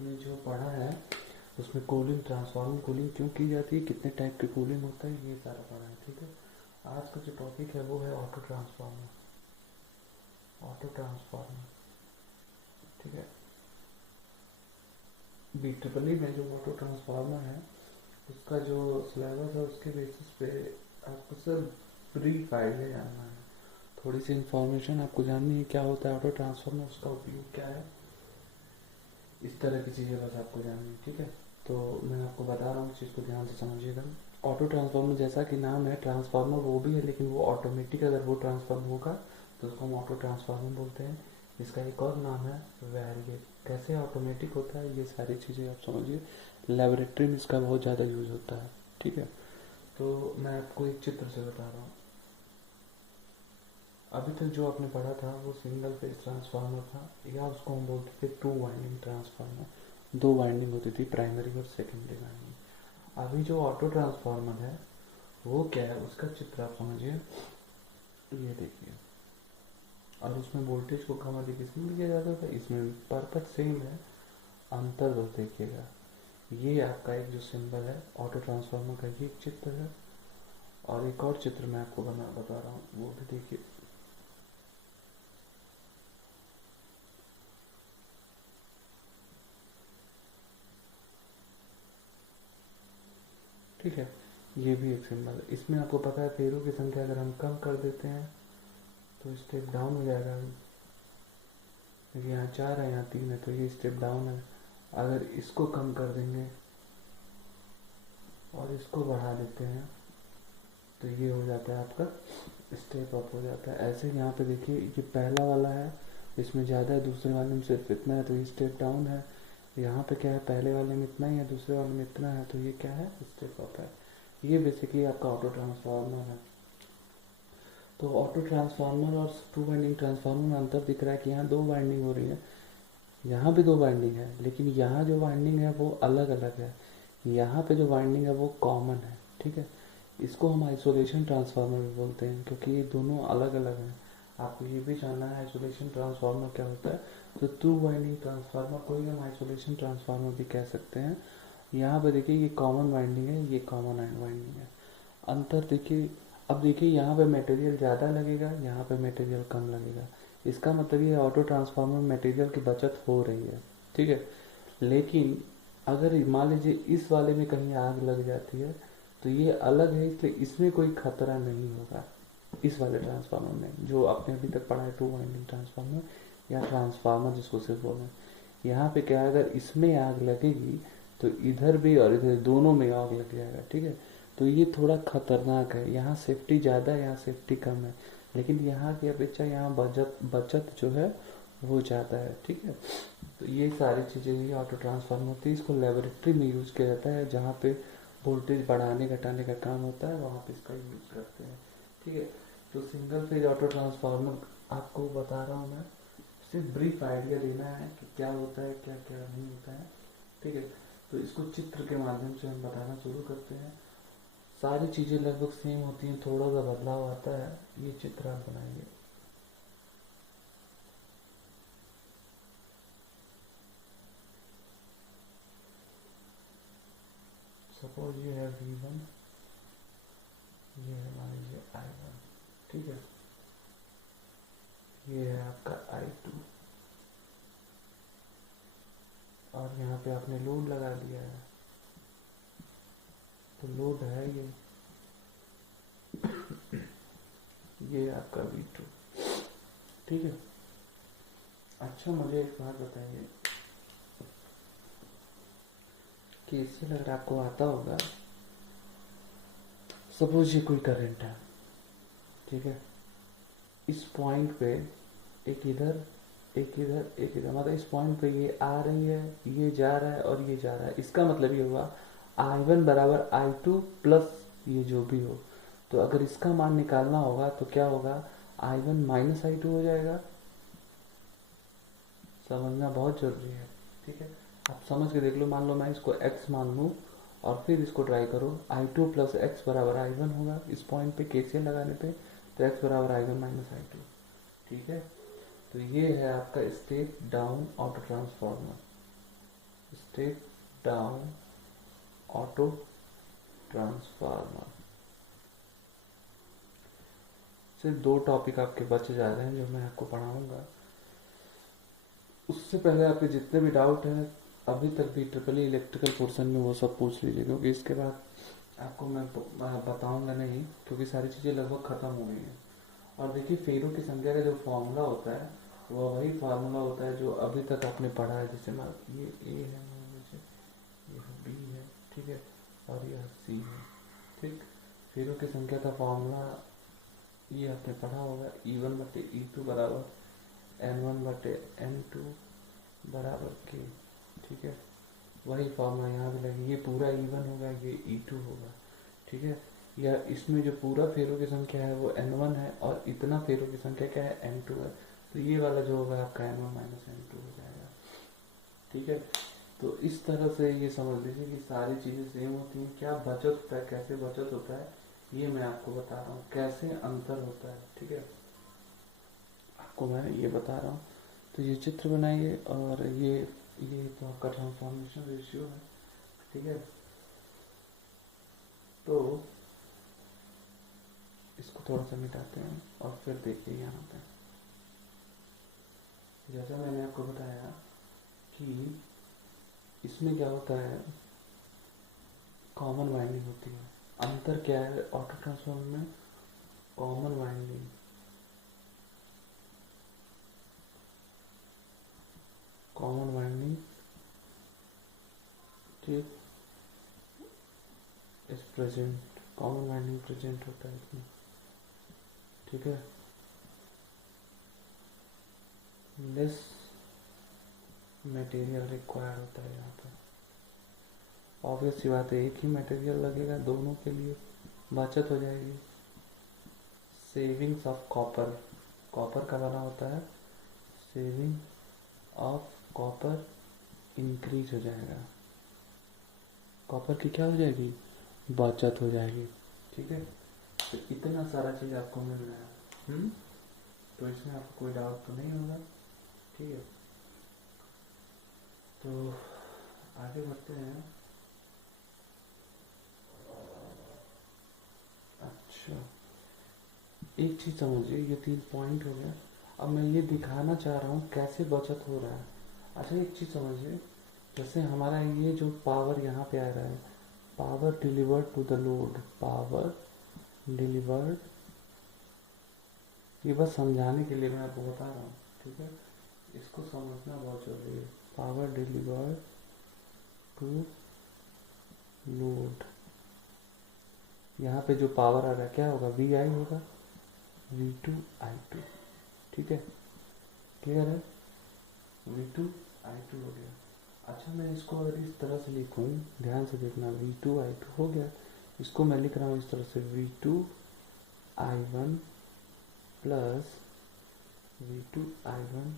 आपने जो पढ़ा है उसमें कूलिंग, ट्रांसफार्मर कूलिंग क्यों की जाती है, कितने टाइप की कूलिंग होता है, ये सारा पढ़ा है। ठीक है, आज का जो टॉपिक है वो है ऑटो ट्रांसफार्मर। ऑटो ट्रांसफार्मर, ठीक है। BEE में जो ऑटो ट्रांसफार्मर है उसका जो सिलेबस है उसके बेसिस पे आपको सिर्फ ब्रीफ आइडिया जानना है, थोड़ी सी इंफॉर्मेशन आपको जाननी है क्या होता है ऑटो ट्रांसफार्मर, उसका उपयोग क्या है, इस तरह की चीज़ें बस आपको जाननी है। ठीक है, तो मैं आपको बता रहा हूँ, इस चीज़ को ध्यान से समझिएगा। ऑटो ट्रांसफार्मर जैसा कि नाम है, ट्रांसफार्मर वो भी है लेकिन वो ऑटोमेटिक अगर वो ट्रांसफार्म होगा तो उसको हम ऑटो ट्रांसफार्मर बोलते हैं। इसका एक और नाम है वैरिएक। कैसे ऑटोमेटिक होता है ये सारी चीज़ें आप समझिए, लेबोरेटरी में इसका बहुत ज़्यादा यूज़ होता है। ठीक है, तो मैं आपको एक चित्र से बता रहा हूँ। अभी तक जो आपने पढ़ा था वो सिंगल फेज ट्रांसफार्मर था, या उसको हम बोलते थे टू वाइंडिंग ट्रांसफार्मर। दो वाइंडिंग होती थी, प्राइमरी और सेकेंडरी वाइंडिंग। अभी जो ऑटो ट्रांसफार्मर है वो क्या है, उसका चित्र आप समझिए, ये देखिए। और उसमें वोल्टेज को कम अधिक इसमें लिया जाता था, इसमें भी पर्पज सेम है, अंतर बस देखिएगा। ये आपका एक जो सिंबल है ऑटो ट्रांसफार्मर का, ये एक चित्र है। और एक और चित्र मैं आपको बता रहा हूँ, वो भी देखिए। ठीक है, ये भी एक सिंबल है। इसमें आपको पता है फेरों की संख्या अगर हम कम कर देते हैं तो स्टेप डाउन हो जाएगा। यहाँ 4 है, यहाँ 3 है, तो ये स्टेप डाउन है। अगर इसको कम कर देंगे और इसको बढ़ा देते हैं तो ये हो जाता है आपका स्टेप अप हो जाता है। ऐसे यहाँ पे देखिए, ये पहला वाला है, इसमें ज़्यादा है, दूसरे वाले में सिर्फ इतना है, तो ये स्टेप डाउन है। यहाँ पे क्या है, पहले वाले में इतना ही है, दूसरे वाले में इतना है, तो ये क्या है, स्टेप अप है। ये बेसिकली आपका ऑटो ट्रांसफार्मर है। तो ऑटो ट्रांसफार्मर और टू वाइंडिंग ट्रांसफार्मर में अंतर दिख रहा है कि यहाँ दो वाइंडिंग हो रही है, यहाँ भी दो वाइंडिंग है, लेकिन यहाँ जो वाइंडिंग है वो अलग अलग है। यहाँ पे जो वाइंडिंग है वो कॉमन है। ठीक है, इसको हम आइसोलेशन ट्रांसफार्मर भी बोलते हैं क्योंकि ये दोनों अलग अलग हैं। आपको ये भी जानना है आइसोलेशन ट्रांसफार्मर क्या होता है, तो टू वाइंडिंग ट्रांसफार्मर को ही हम आइसोलेशन ट्रांसफार्मर भी कह सकते हैं। यहाँ पे देखिए, ये कॉमन वाइंडिंग है, ये कॉमन वाइंडिंग है। अंतर देखिए, अब देखिए यहाँ पे मटेरियल ज़्यादा लगेगा, यहाँ पे मटेरियल कम लगेगा। इसका मतलब ये ऑटो ट्रांसफार्मर मटेरियल की बचत हो रही है। ठीक है, लेकिन अगर मान लीजिए इस वाले में कहीं आग लग जाती है तो ये अलग है, इसलिए इसमें कोई खतरा नहीं होगा। इस वाले ट्रांसफार्मर में जो आपने अभी तक पढ़ा है टू वाइंडिंग ट्रांसफार्मर या ट्रांसफार्मर जिसको सिर्फ बोले, यहाँ पे क्या है, अगर इसमें आग लगेगी तो इधर भी और इधर दोनों में आग लग जाएगा। ठीक है, तो ये थोड़ा खतरनाक है, यहाँ सेफ्टी ज़्यादा है, यहाँ सेफ्टी कम है, लेकिन यहाँ की अपेक्षा यहाँ बचत बचत जो है वो ज़्यादा है। ठीक है, तो ये सारी चीज़ें ही ऑटो ट्रांसफार्मर होती है। इसको लेबोरेटरी में यूज़ किया जाता है, जहाँ पे वोल्टेज बढ़ाने घटाने का काम होता है, वहाँ पे इसका यूज़ करते हैं। ठीक है, तो सिंगल फेज ऑटो ट्रांसफार्मर आपको बता रहा हूँ मैं, सिर्फ ब्रीफ आइडिया लेना है कि क्या होता है क्या क्या नहीं होता है। ठीक है, तो इसको चित्र के माध्यम से हम बताना शुरू करते हैं। सारी चीज़ें लगभग सेम होती हैं, थोड़ा सा बदलाव आता है। ये चित्र आप बनाइए। सपोज ये है V1, ये है मान लीजिए I1। ठीक है, ये है आपका I2, और यहाँ पे आपने लोड लगा दिया है, तो लोड है ये आपका V2। ठीक है, अच्छा मुझे एक बात बताइए कि इससे लग रहा आपको आता होगा, सपोज ये कोई करंट है। ठीक है, इस पॉइंट पे एक इधर एक इधर एक इधर, मतलब इस पॉइंट पे ये आ रही है, ये जा रहा है और ये जा रहा है। इसका मतलब ये हुआ I1 बराबर I2 प्लस ये जो भी हो। तो अगर इसका मान निकालना होगा तो क्या होगा, I1 माइनस I2 हो जाएगा। समझना बहुत जरूरी है। ठीक है, आप समझ के देख लो। मान लो मैं इसको x मान लूँ और फिर इसको ट्राई करो, I2 प्लस एक्स बराबर I1 होगा। इस पॉइंट पे KCL लगाने पे तो x बराबर I1 माइनस I2। ठीक है, तो ये है आपका step down auto transformer. Step down auto transformer. सिर्फ 2 टॉपिक आपके बच जा रहे हैं जो मैं आपको पढ़ाऊंगा। उससे पहले आपके जितने भी डाउट हैं अभी तक भी ट्रिपल इलेक्ट्रिकल पोर्शन में, वो सब पूछ लीजिए, क्योंकि इसके बाद आपको मैं बताऊंगा नहीं, क्योंकि सारी चीज़ें लगभग ख़त्म हो गई हैं। और देखिए फेरों की संख्या का जो फॉर्मूला होता है वो वही फार्मूला होता है जो अभी तक आपने पढ़ा है। जैसे मान ये ए है, मान लीजिए ये बी है, ठीक है, और यह सी है, ठीक। फेरों की संख्या का फॉर्मूला ये आपने पढ़ा होगा, E1 बटे E2 बराबर N1 बटे N2 बराबर के, ठीक है। वही फॉर्मूला यहाँ भी लगे, ये पूरा E1 होगा, ये E2 होगा, ठीक है। या इसमें जो पूरा फेरों की संख्या है वो N1 है और इतना फेरों की संख्या क्या है, N2 है। तो ये वाला जो होगा आपका N1 माइनस N2 हो जाएगा, ठीक है। तो इस तरह से ये समझ लीजिए कि सारी चीज़ें सेम होती हैं। क्या बचत होता है, कैसे बचत होता है, ये मैं आपको बता रहा हूँ, कैसे अंतर होता है, ठीक है, आपको मैं ये बता रहा हूँ। तो ये चित्र बनाइए और ये तो आपका ट्रांसफॉर्मेशन रेशियो है, ठीक है। तो इसको थोड़ा सा मिटाते हैं और फिर देखिए यहाँ पे, जैसा मैंने आपको बताया कि इसमें क्या होता है, कॉमन वाइंडिंग होती है। अंतर क्या है ऑटो ट्रांसफॉर्मर में, कॉमन वाइंडिंग, कॉमन वाइंडिंग, ठीक, इस प्रेजेंट, कॉमन वाइंडिंग प्रेजेंट होता है इसमें, ठीक है। लेस मटेरियल रिक्वायर्ड होता है यहाँ पर। ऑब्वियस सी बात है, एक ही मटेरियल लगेगा, दोनों के लिए बचत हो जाएगी। सेविंग्स ऑफ कॉपर, कॉपर का बना होता है, सेविंग ऑफ कॉपर इंक्रीज हो जाएगा, कॉपर की क्या हो जाएगी, बचत हो जाएगी, ठीक है। तो इतना सारा चीज़ आपको मिल रहा है, तो इसमें आपको कोई डाउट तो नहीं होगा, ठीक है। तो आगे बढ़ते हैं। अच्छा, एक चीज़ समझिए, ये 3 पॉइंट हो गया। अब मैं ये दिखाना चाह रहा हूँ कैसे बचत हो रहा है। अच्छा, एक चीज़ समझिए, जैसे हमारा ये जो पावर यहाँ पे आ रहा है, power delivered to the load, power delivered, ये बस समझाने के लिए मैं आपको बता रहा हूँ, ठीक है, इसको समझना बहुत जरूरी है। पावर डिलीवर्ड टू लोड, यहाँ पे जो पावर आ रहा है क्या होगा, वी आई होगा, V2I2, ठीक है, क्लियर है, V2I2 हो गया। अच्छा, मैं इसको अगर इस तरह से लिखूँ, ध्यान से देखना, V2I2 हो गया, इसको मैं लिख रहा हूँ इस तरह से, V2I1 plus V2I1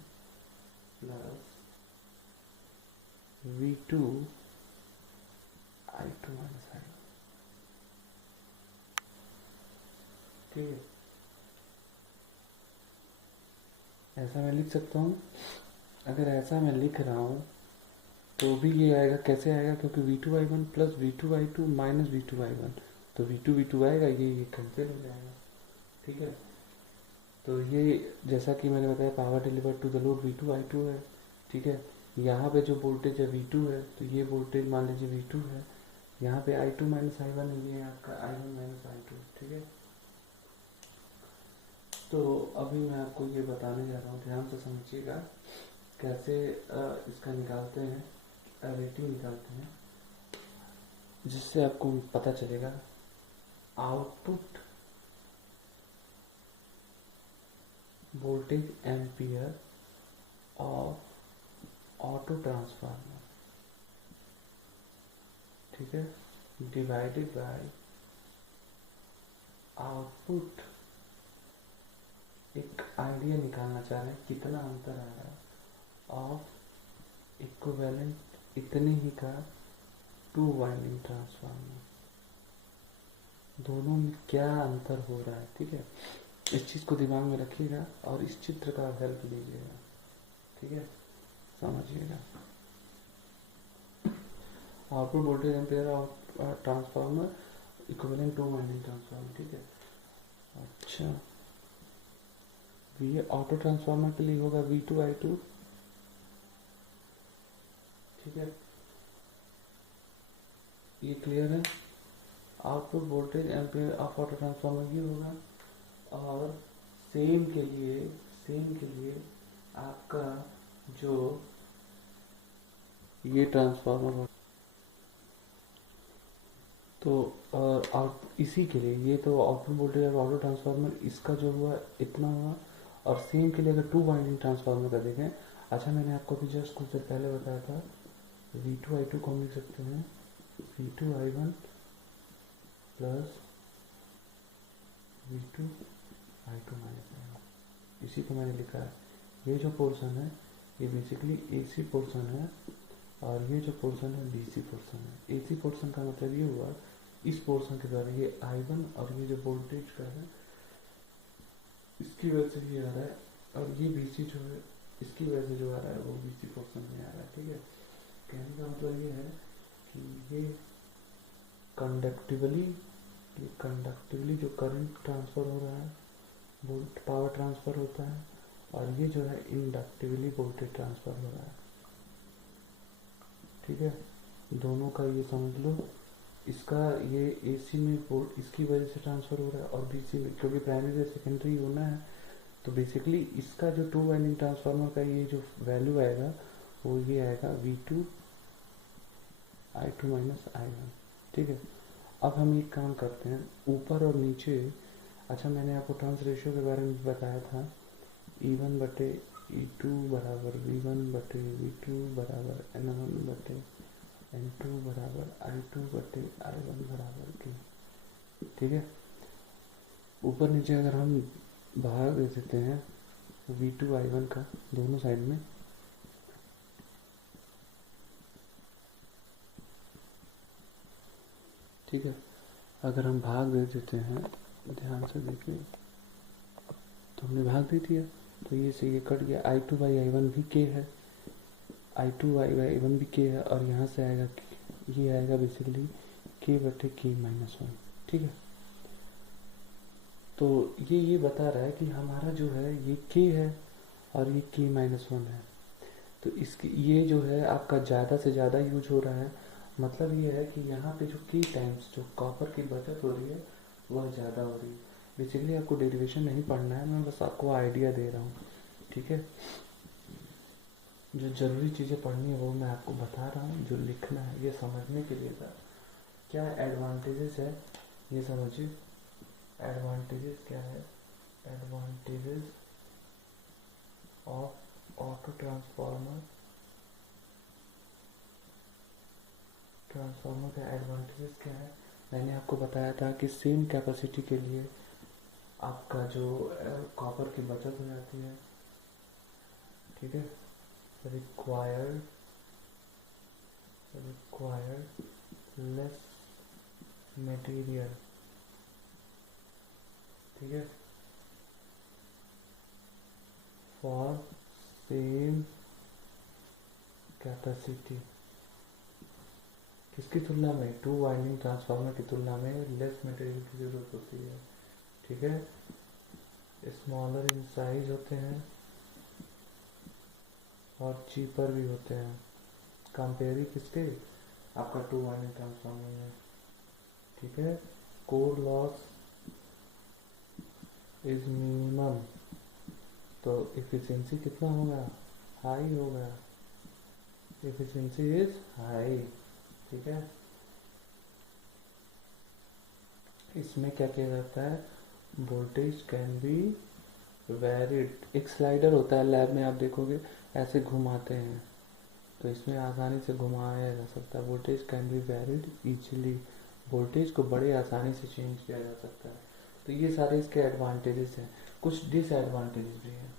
plus V2I2 minus I1, ठीक है। ऐसा मैं लिख सकता हूँ। अगर ऐसा मैं लिख रहा हूँ तो भी ये आएगा, कैसे आएगा, क्योंकि V2I1 plus V2I2 minus V2I1, तो V2 आएगा, ये कैंसिल हो जाएगा, ठीक है। तो ये जैसा कि मैंने बताया, power delivered to the load V2I2 है, ठीक है। यहाँ पे जो वोल्टेज है V2 है, तो ये वोल्टेज मान लीजिए V2 है, यहाँ पे I2 माइनस I1, ये आपका I1 माइनस I2, ठीक है। तो अभी मैं आपको ये बताने जा रहा हूँ, ध्यान से समझिएगा कैसे इसका निकालते हैं, रेटिंग निकालते हैं, जिससे आपको पता चलेगा output voltage ampere of auto transformer, ठीक है, डिवाइडेड बाय आउटपुट, एक आइडिया निकालना चाह रहे हैं कितना अंतर आ रहा है ऑफ इक्विवेलेंट इतने ही का 2 वाइंडिंग ट्रांसफार्मर, दोनों में क्या अंतर हो रहा है, ठीक है। इस चीज़ को दिमाग में रखिएगा और इस चित्र का हेल्प लीजिएगा, ठीक है, समझिएगा। Output voltage ampere of transformer equivalent two winding transformer, ठीक है। अच्छा, ये ऑटो ट्रांसफार्मर के लिए होगा V2I2, ठीक है, ये क्लियर है। Output voltage ampere of auto transformer ये होगा। और सेम के लिए आपका जो ये ट्रांसफार्मर हो, तो इसी के लिए ये तो आउटपुट वोल्टेज और ऑटो ट्रांसफार्मर इसका जो हुआ इतना हुआ। और सेम के लिए अगर टू वाइंडिंग ट्रांसफार्मर का देखें, अच्छा मैंने आपको अभी जस्ट कुछ देर पहले बताया था, V2I2 को हम लिख सकते हैं V2I1 plus V2I2 minus I1, इसी को मैंने लिखा है। ये जो पोर्शन है ये बेसिकली AC पोर्शन है, और ये जो पोर्शन है BC पोर्शन है। AC पोर्शन का मतलब ये हुआ इस पोर्शन के द्वारा ये I1, और ये जो वोल्टेज का है इसकी वजह से ये आ रहा है, और ये BC जो है इसकी वजह से जो आ रहा है वो BC पोर्शन में आ रहा है, ठीक है। कहने का मतलब ये है कि ये कंडक्टिवली जो करंट ट्रांसफ़र हो रहा है, वोल्ट पावर ट्रांसफ़र होता है, और ये जो है इंडक्टिवली वोल्टेज ट्रांसफ़र हो रहा है, ठीक है। दोनों का ये समझ लो, इसका ये AC में वोल्ट इसकी वजह से ट्रांसफ़र हो रहा है, और BC में क्योंकि प्राइमरी से सेकेंडरी होना है, तो बेसिकली इसका जो टू वाइंडिंग ट्रांसफार्मर का ये जो वैल्यू आएगा वो ये आएगा V2I2 माइनस I1, ठीक है। अब हम एक काम करते हैं ऊपर और नीचे। अच्छा मैंने आपको टर्न्स रेशियो के बारे में बताया था, E1 बटे E2 बराबर V1 बटे V2 बराबर N1 बटे N2 बराबर I2 बटे I1 बराबर K, ठीक है। ऊपर नीचे अगर हम भाग दे देते हैं V2I1 का दोनों साइड में, ठीक है, अगर हम भाग दे देते हैं, ध्यान से देखिए, तो हमने भाग दे दिया तो ये से ये कट गया, I2/I1 भी K है, I2/I1 भी K है, और यहाँ से आएगा ये आएगा बेसिकली K बटे K माइनस 1, ठीक है। तो ये बता रहा है कि हमारा जो है ये K है और ये K माइनस 1 है, तो इसकी ये जो है आपका ज़्यादा से ज़्यादा यूज हो रहा है। मतलब ये है कि यहाँ पे जो K टाइम्स जो कॉपर की बचत हो रही है वह ज़्यादा हो रही है। बेसिकली आपको डेरिवेशन नहीं पढ़ना है, मैं बस आपको आइडिया दे रहा हूँ, ठीक है। जो ज़रूरी चीज़ें पढ़नी है वो मैं आपको बता रहा हूँ, जो लिखना है ये समझने के लिए था। क्या एडवांटेजेस है ये समझिए। एडवांटेजेस क्या है, एडवांटेजेस ऑफ ऑटो ट्रांसफार्मर का एडवांटेजेस क्या है। मैंने आपको बताया था कि सेम कैपेसिटी के लिए आपका जो कॉपर की बचत हो जाती है, ठीक है। रिक्वायर्ड लेस मटेरियल, ठीक है, फॉर सेम कैपेसिटी। किसकी तुलना में, टू वाइंडिंग ट्रांसफार्मर की तुलना में लेस मटेरियल की जरूरत होती है, ठीक है। स्मॉलर इन साइज होते हैं और चीपर भी होते हैं, कंपेयरिंग किसके, आपका टू वाइंडिंग ट्रांसफार्मर में, ठीक है। कोर लॉस इज मिनिमम, तो एफिशिएंसी कितना होगा, हाई होगा, एफिशिएंसी इज हाई, ठीक है। इसमें क्या किया जाता है, वोल्टेज कैन बी वेरिड। एक स्लाइडर होता है लैब में, आप देखोगे ऐसे घुमाते हैं, तो इसमें आसानी से घुमाया जा सकता है। Voltage can be varied easily, voltage को बड़े आसानी से चेंज किया जा सकता है। तो ये सारे इसके एडवांटेजेस हैं। कुछ डिसएडवांटेजेस भी हैं,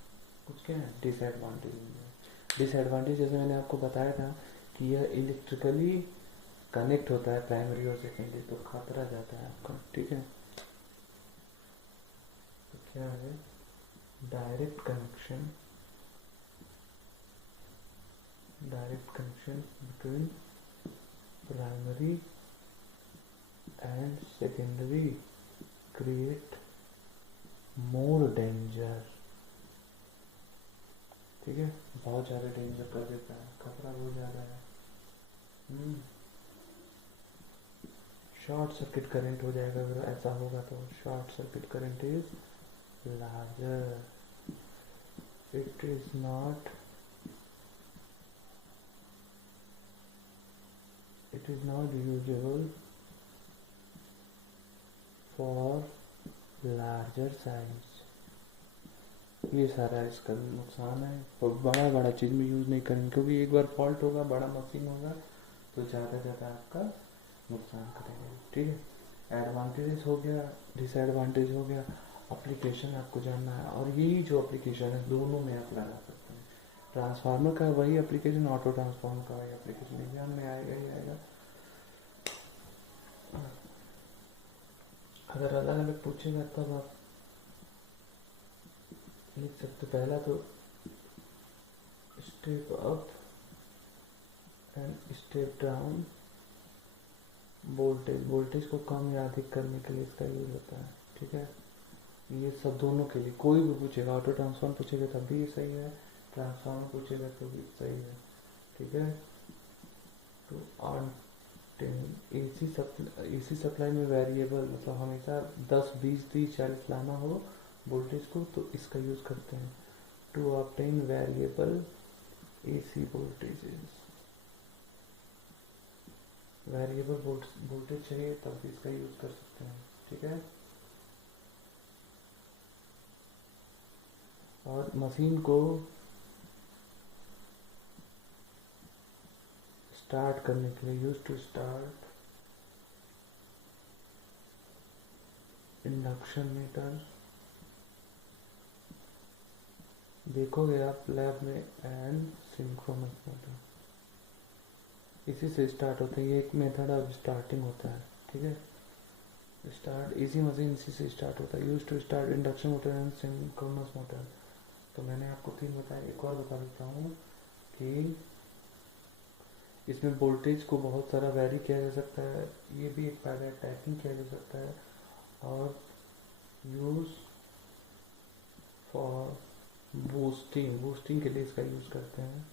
कुछ क्या है डिसएडवांटेज भी है। डिसएडवांटेज जैसे मैंने आपको बताया था कि यह इलेक्ट्रिकली कनेक्ट होता है प्राइमरी और सेकेंडरी, तो खतरा जाता है आपका, ठीक है। तो क्या है, direct connection between primary and secondary create more danger. ठीक है, बहुत ज़्यादा डेंजर कर देता है, खतरा बहुत ज़्यादा है। शॉर्ट सर्किट करंट हो जाएगा अगर ऐसा होगा तो। Short circuit current is larger, it is not usable for larger size. ये सारा इसका नुकसान है। और बड़ा बड़ा चीज़ में यूज़ नहीं करेंगे, क्योंकि एक बार फॉल्ट होगा, बड़ा मशीन होगा तो ज़्यादा आपका नुकसान करेंगे। ठीक है, एडवांटेजेस हो गया, डिसएडवांटेज हो गया। एप्लीकेशन आपको जानना है, और यही जो एप्लीकेशन है दोनों में आप लगा सकते हैं। ट्रांसफार्मर का वही एप्लीकेशन, ऑटो ट्रांसफार्मर का वही एप्लीकेशन, एग्जाम में आएगा ही आएगा। अगर अलग अलग पूछेगा तब आप लिख सकते। पहला तो step up and step down voltage को कम या अधिक करने के लिए इसका यूज होता है। ठीक है, ये सब दोनों के लिए। कोई भी पूछेगा, ऑटो ट्रांसफॉर्म पूछेगा तब भी ये सही है, ट्रांसफॉर्मर पूछेगा तो भी सही है। ठीक है, तो ऑन एसी सप्लाई में वेरिएबल, मतलब हमेशा 10 20 30 40 लाना हो वोल्टेज को तो इसका यूज करते हैं। To obtain variable AC voltages, variable voltage चाहिए तब इसका यूज कर सकते हैं। ठीक है, और मशीन को स्टार्ट करने के लिए use to start induction meter. देखोगे आप लैब में, एंड सिंक्रोनस मोटर, इसी से स्टार्ट होता है। ये एक मेथड ऑफ स्टार्टिंग होता है। ठीक है, स्टार्ट इसी मशीन इसी से स्टार्ट होता है। Use to start induction motor and synchronous motor. तो मैंने आपको 3 बताया, एक और बता देता हूँ कि इसमें वोल्टेज को बहुत सारा वैरी किया जा सकता है। ये भी एक फायदा है, टैपिंग किया जा सकता है। और यूज फॉर बूस्टिंग के लिए इसका यूज करते हैं।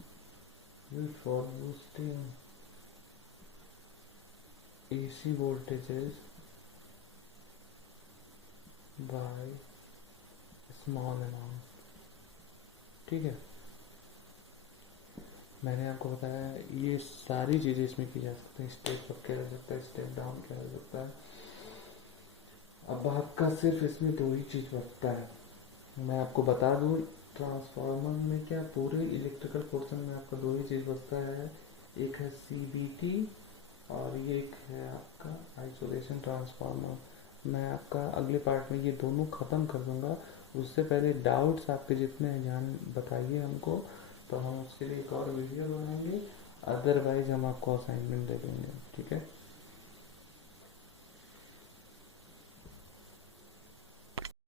Use for boosting AC voltages by small amount। ठीक है, मैंने आपको बताया ये सारी चीज़ें इसमें की जा सकती हैं। स्टेप अप किया जा सकता है, स्टेप डाउन किया जा सकता है। अब आपका सिर्फ इसमें 2 ही चीज़ बचता है। मैं आपको बता दूं, ट्रांसफार्मर में क्या, पूरे इलेक्ट्रिकल पोर्शन में आपका 2 ही चीज़ बचता है। एक है CBT और ये एक है आपका आइसोलेशन ट्रांसफार्मर। मैं आपका अगले पार्ट में ये दोनों ख़त्म कर दूंगा। उससे पहले डाउट्स आपके जितने हैं जान बताइए हमको, तो हम उसके लिए एक और वीडियो बनाएंगे। अदरवाइज हम आपको असाइनमेंट दे देंगे। ठीक है।